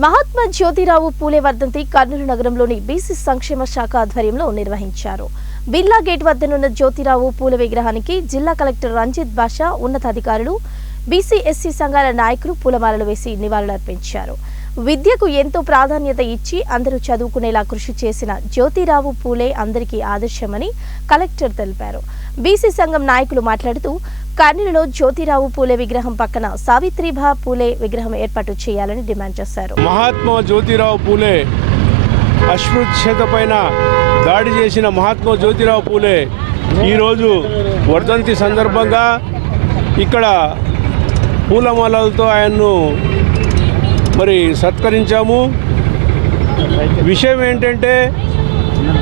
మహాత్మా జ్యోతిరావు పూలే వర్ధంతి కర్నూలు నగరంలోని బీసీ సంక్షేమ శాఖ ఆధ్వర్యంలో నిర్వహించారు. బిర్లా గేట్ వద్దనున్న జ్యోతిరావు పూలే విగ్రహానికి జిల్లా కలెక్టర్ రంజిత్ బాషా, ఉన్నతాధికారులు, బీసీ ఎస్సీ సంఘాల నాయకులు పూలమాలలు వేసి నివాళులర్పించారు. విద్యకు ఎంతో ప్రాధాన్యత ఇచ్చి అందరూ చదువుకునేలా కృషి చేసిన జ్యోతిరావు పూలే అందరికీ ఆదర్శమని కలెక్టర్ తెలిపారు. బీసీ సంఘం నాయకులు మాట్లాడుతూ కర్నూలులో జ్యోతిరావు పూలే విగ్రహం పక్కన సావిత్రిబా పూలే విగ్రహం ఏర్పాటు చేయాలని డిమాండ్ చేశారు. మహాత్మా జ్యోతిరావు పూలే అస్పృశ్యత పైన దాడి చేసిన మహాత్మా జ్యోతిరావు పూలే ఈరోజు వర్ధంతి సందర్భంగా ఇక్కడ పూలమాలలతో ఆయన్ను సత్కరించాము. విషయం ఏంటంటే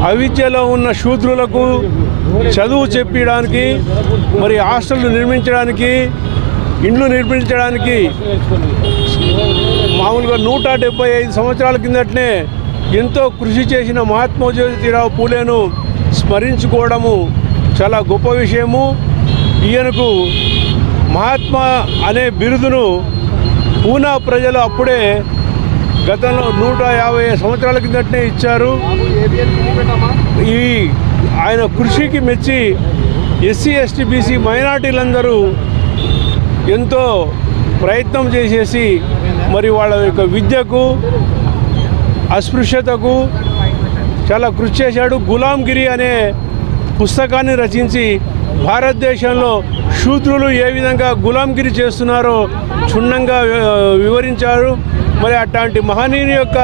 అవిద్యలో ఉన్న శూద్రులకు చదువు చెప్పడానికి, హాస్టళ్లు నిర్మించడానికి, ఇండ్లు నిర్మించడానికి మామూలుగా 175 సంవత్సరాల కిందటనే ఎంతో కృషి చేసిన మహాత్మా జ్యోతిరావు పూలేను స్మరించుకోవడము చాలా గొప్ప విషయము. ఈయనకు మహాత్మా అనే బిరుదును పూనా ప్రజలు అప్పుడే గతంలో 150 సంవత్సరాల కిందటనే ఇచ్చారు. ఆయన కృషికి మెచ్చి ఎస్సీ, ఎస్టీ, బీసీ మైనార్టీలందరూ ఎంతో ప్రయత్నం చేసేసి వాళ్ళ యొక్క విద్యకు, అస్పృశ్యతకు చాలా కృషి చేశాడు. గులాంగిరి అనే పుస్తకాన్ని రచించి భారతదేశంలో శూద్రులు ఏ విధంగా గులాంగిరి చేస్తున్నారో క్షుణ్ణంగా వివరించారు. అట్లాంటి మహనీయుని యొక్క